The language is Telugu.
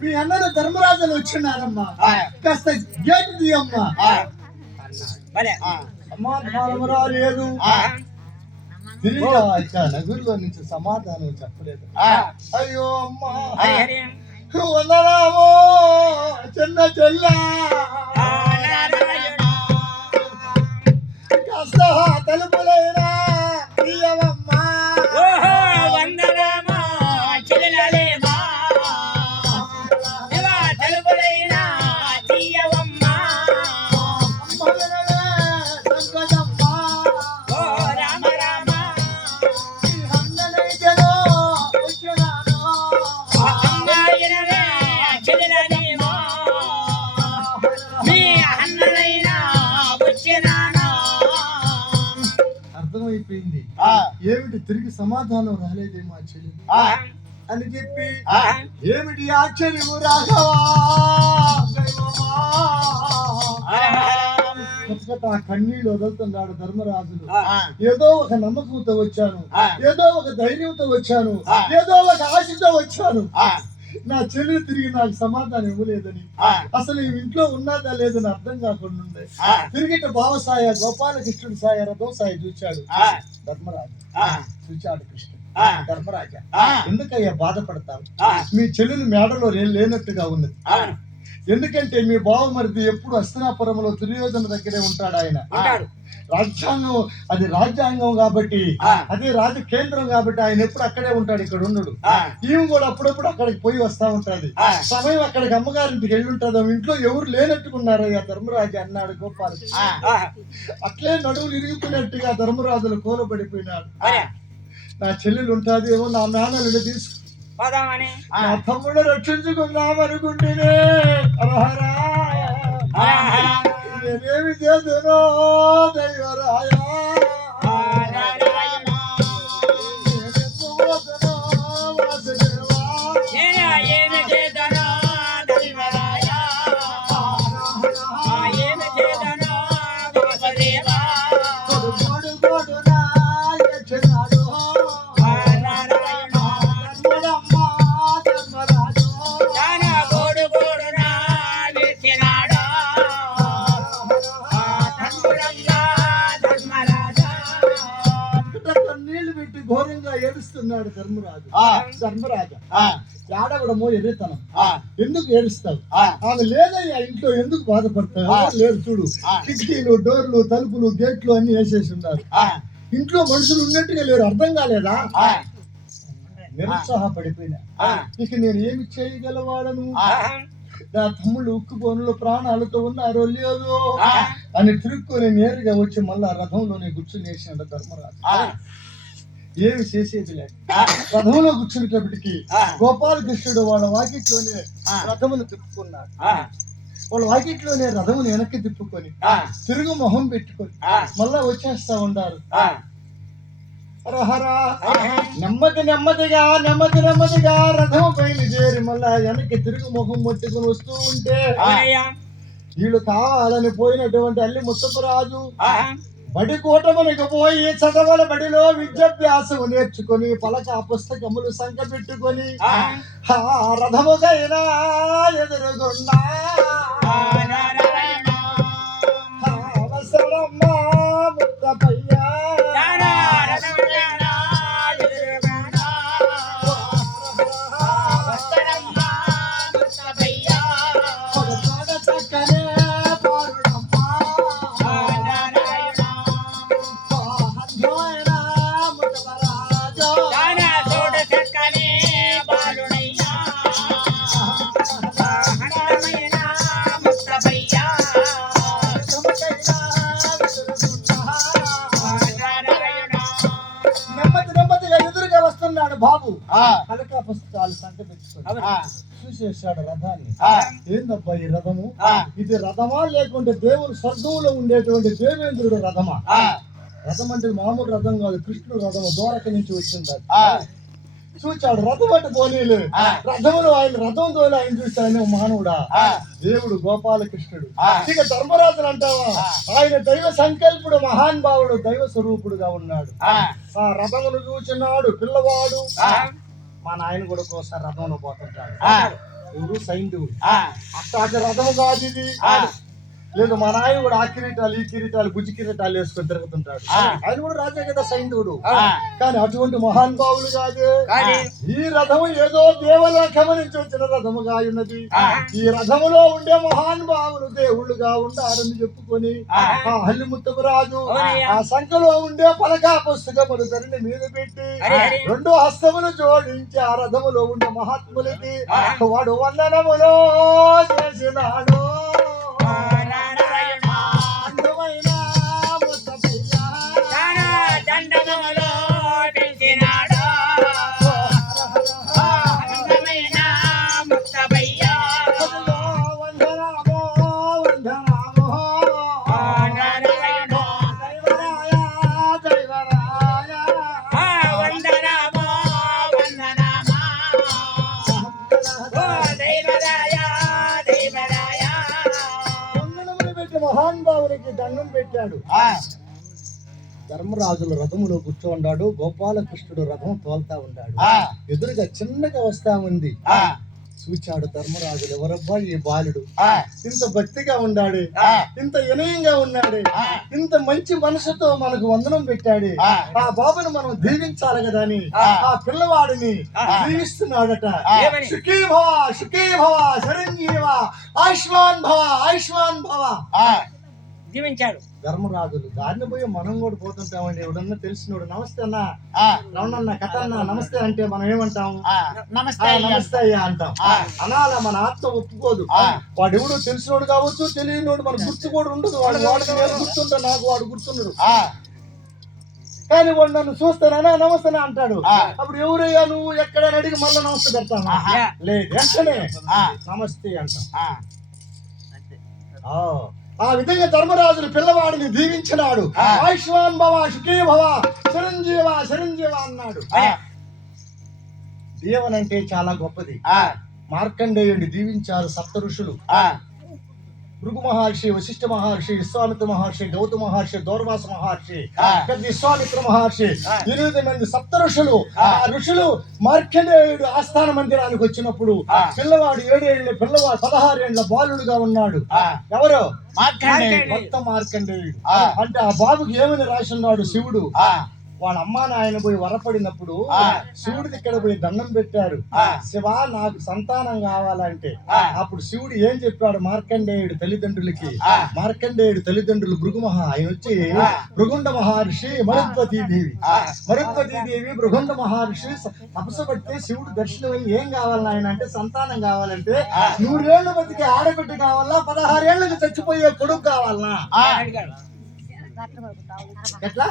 మీ అన్నడు ధర్మరాజులు వచ్చినారమ్మా, కాస్త గేటు తీయమ్మా. అమ్మా లేదు, తిరిగి నగురులో నుంచి సమాధానం చెప్పలేదు. అయ్యో అమ్మా వందనామో చిన్న చెల్ల, కాస్త తలుపులైనా తీయవమ్మా. అర్థమైపోయింది ఏమిటి తిరిగి సమాధానం రాలేదే మా చెల్లి అని చెప్పి, ఏమిటి ఆశ్చర్యము రాఘవా కన్నీళ్ళు వదులుతున్నాడు ధర్మరాజులు. ఏదో ఒక నమ్మకంతో వచ్చాను, ఏదో ఒక ధైర్యంతో వచ్చాను, ఏదో ఒక ఆశతో వచ్చాను. నా చెల్లి తిరిగి నాకు సమాధానం ఇవ్వలేదని, అసలు ఈ ఇంట్లో ఉన్నదా లేదని అర్థం కాకుండా ఉండే. తిరిగిట భావసాయ గోపాలకృష్ణుడు సాయ రథం సాయ చూచాడు ధర్మరాజు. చూచాడు కృష్ణుడు, ధర్మరాజా ఎందుకయ్యా బాధపడతావు? మీ చెల్లిని మేడలో లేనట్టుగా ఉన్నది. ఎందుకంటే మీ బావమరిది ఎప్పుడు హస్తినాపురంలో దుర్యోధన దగ్గరే ఉంటాడు. ఆయన రాజ్యాంగం, అది రాజ్యాంగం కాబట్టి, అదే రాజ కేంద్రం కాబట్టి ఆయన ఎప్పుడు అక్కడే ఉంటాడు, ఇక్కడ ఉండడు. ఈమె కూడా అప్పుడప్పుడు అక్కడికి పోయి వస్తా ఉంటది. సమయం అక్కడికి అమ్మగారింటికి వెళ్ళి ఉంటుందో, ఇంట్లో ఎవరు లేనట్టుకున్నారయ్యా ధర్మరాజు అన్నాడు గోపాల్. అట్లే నడువులు ఇరిగిపోయినట్టుగా ధర్మరాజులు కూలబడిపోయినాడు. నా చెల్లెలు ఉంటాది ఏమో, నా మేనల్ని తీసుకు నా తమ్ముడు రక్షించుకుందామనుకుంటేనే నేనేమి చేదునో దైవరాయా, ఘోరంగా ఏడుస్తున్నాడు ధర్మరాజు. ధర్మరాజా ఏడవడమో ఎర్రితనం, ఎందుకు ఏడుస్తావు? ఆమె లేదయ్యా ఇంట్లో, ఎందుకు బాధపడతావు? లేదు చూడు, కిటికీలు డోర్లు తలుపులు గేట్లు అన్ని వేసేసి ఉన్నారు. ఇంట్లో మనుషులు ఉన్నట్టుగా లేరు, అర్థం కాలేదా? నిరుత్సాహపడిపోయినా ఇక నేను ఏమి చేయగలవాడను? నా తమ్ముళ్ళు ఉక్కు పనులు ప్రాణాలతో ఉన్నారో లేదో అని తిరుక్కొని నేరుగా వచ్చి మళ్ళా రథంలోనే కూర్చునేసాడు ధర్మరాజు. ఏమి చేసేది లేదు. రథంలో కూర్చునేటప్పటికి గోపాలకృష్ణుడు వాళ్ళ వాకిట్లోనే రథమును తిప్పుకున్నాడు. వాళ్ళ వాకిట్లోనే రథమును వెనక్కి తిప్పుకొని తిరుగు మొహం పెట్టుకొని మళ్ళా వచ్చేస్తా ఉన్నారు. నెమ్మది నెమ్మదిగా రథం బయలుదేరి మళ్ళా వెనక్కి తిరుగు మొహం ముట్టుకుని వస్తూ ఉంటే, వీళ్ళు కావాలని పోయినటువంటి అల్లి ముత్తపరాజు బడి కూటమునికి పోయి చదవల బడిలో విద్యాభ్యాసం నేర్చుకొని పలక పుస్తకములు సంఖ్య పెట్టుకొని రథముకైనా ఎదురుగున్నా అవసరమ్మా ముత్తపయ్యా బాబు కలకా పుస్తకాలు సంట పెట్టుకొని చూసేసాడు రథాన్ని. ఏందబ్బా ఈ రథము? ఇది రథమా లేకుంటే దేవుడు స్వర్గంలో ఉండేటువంటి దేవేంద్రుడు రథమా? రథం అంటే మామూలు రథం కాదు, కృష్ణుడు రథము ద్వారక నుంచి వచ్చింది. చూచాడు రథం అంటే పోనీలు, రథములు ఆయన రథం తోలి ఆయన చూస్తాడు మానవుడా, దేవుడు గోపాలకృష్ణుడు. ఇక ధర్మరాజులు అంటావా, ఆయన దైవ సంకల్పుడు, మహాన్ భావుడు, దైవ స్వరూపుడుగా ఉన్నాడు. ఆ రథమును చూచినాడు పిల్లవాడు. మా నాయన కూడా ఒకసారి రథంలో పోతుంటాడు. ఎవరు సైంధవుడు. అట్టాక రథము కాదు ఇది. లేదు మా నాయన కూడా ఆ కిరీటాలు ఈ కిరీటాలు బుజ్జి కిరీటాలు వేసుకొని తిరుగుతుంటాడు. ఆయన కూడా రాజే కదా సైంధవుడు. కానీ అటువంటి మహాన్ భావులు కాదు. ఈ రథము ఏదో దేవలోకము నుంచి వచ్చిన రథముగా ఉన్నది. ఈ రథములో ఉండే మహాన్ భావులు దేవుళ్ళుగా ఉండారని చెప్పుకొని ఆ హల్లిముత్తపు రాజు ఆ సంఖ్యలో ఉండే పలకా పుస్తకములు ధరిని మీద పెట్టి రెండు హస్తములు జోడించి ఆ రథములో ఉండే మహాత్ములకి వాడు వందనములో చేసినాడు. మహాన్ భావునికి దండం పెట్టాడు. ధర్మరాజుల రథములో కూర్చోన్నాడు. గోపాలకృష్ణుడు రథం తోల్తా ఉన్నాడు. ఎదురుగా చిన్నగా వస్తా ఉంది. చూచాడు ధర్మరాజులు, ఎవరబ్బా ఈ బాలుడు, ఇంత భక్తిగా ఉన్నాడు, ఇంత వినయంగా ఉన్నాడు, ఇంత మంచి మనసుతో మనకు వందనం పెట్టాడు, ఆ బాబును మనం దీవించాలి కదా అని ఆ పిల్లవాడిని దీవిస్తున్నాడట. సుఖీ భవ సుఖీ భవ చిరంజీవ ఆయుష్మాన్ భవ ఆయుష్మాన్ భవ దీవించాడు. ధర్మరాజులు దారిని పోయి మనం కూడా పోతుంటామండి. ఎవడన్నా తెలిసినోడు నమస్తే అన్న రమణన్న కథ అన్న నమస్తే అంటే మనం ఏమంటాం? నమస్తే నమస్తే అయ్యా అంటాం. అనాలా మన ఆత్మ ఒప్పుకోదు. వాడు ఎవడు తెలిసినోడు కావచ్చు, తెలియనోడు మన గుర్తు కూడా ఉండదు. వాడికి నేను గుర్తుంటా, నాకు వాడు గుర్తున్నాడు. కానీ వాడు నన్ను చూస్తానా నమస్తేనా అంటాడు. అప్పుడు ఎవరయ్యా నువ్వు ఎక్కడ అడిగి మళ్ళీ నమస్తే పెడతాను లేదు, వెంటనే నమస్తే అంటాం. ఆ విధంగా ధర్మరాజులు పిల్లవాడిని దీవించినాడు. ఆయుష్మాన్ భవ సుఖీ భవ చిరంజీవ చిరంజీవ అన్నాడు. దీవనంటే చాలా గొప్పది. మార్కండేయుడిని దీవించారు సప్త ఋషులు. భృగు మహర్షి, వశిష్ఠ మహర్షి, విశ్వామిత్ర మహర్షి, గౌతమ మహర్షి, దౌర్వాస మహర్షి, విశ్వామిత్ర మహర్షి, 8 మంది సప్త ఋషులు. ఆ ఋషులు మార్కండేయుడు ఆస్థాన మందిరానికి వచ్చినప్పుడు పిల్లవాడు 7 ఏళ్ళ పిల్లవాడు 16 ఏళ్ల బాలుడుగా ఉన్నాడు. ఎవరు? భక్త మార్కండేయుడు. అంటే ఆ బాబుకి ఏమని రాసి ఉన్నాడు శివుడు? వాళ్ళ అమ్మా నాయన పోయి వరపడినప్పుడు శివుడికి ఇక్కడ పోయి దండం పెట్టారు. శివ నాకు సంతానం కావాలంటే అప్పుడు శివుడు ఏం చెప్పాడు మార్కండేయుడు తల్లిదండ్రులకి? మార్కండేయుడు తల్లిదండ్రులు ఆయన వచ్చి భృగుండ మహర్షి మరుత్వతీదేవి భృగుండ మహర్షి తపస్సు పడితే శివుడు దర్శనం ఏం కావాలి ఆయన అంటే సంతానం కావాలంటే 100 ఏళ్ల బతికి ఆడబిడ్డ కావాలా, 16 ఏళ్ళకి చచ్చిపోయే కొడుకు కావాలనా? ఎట్లా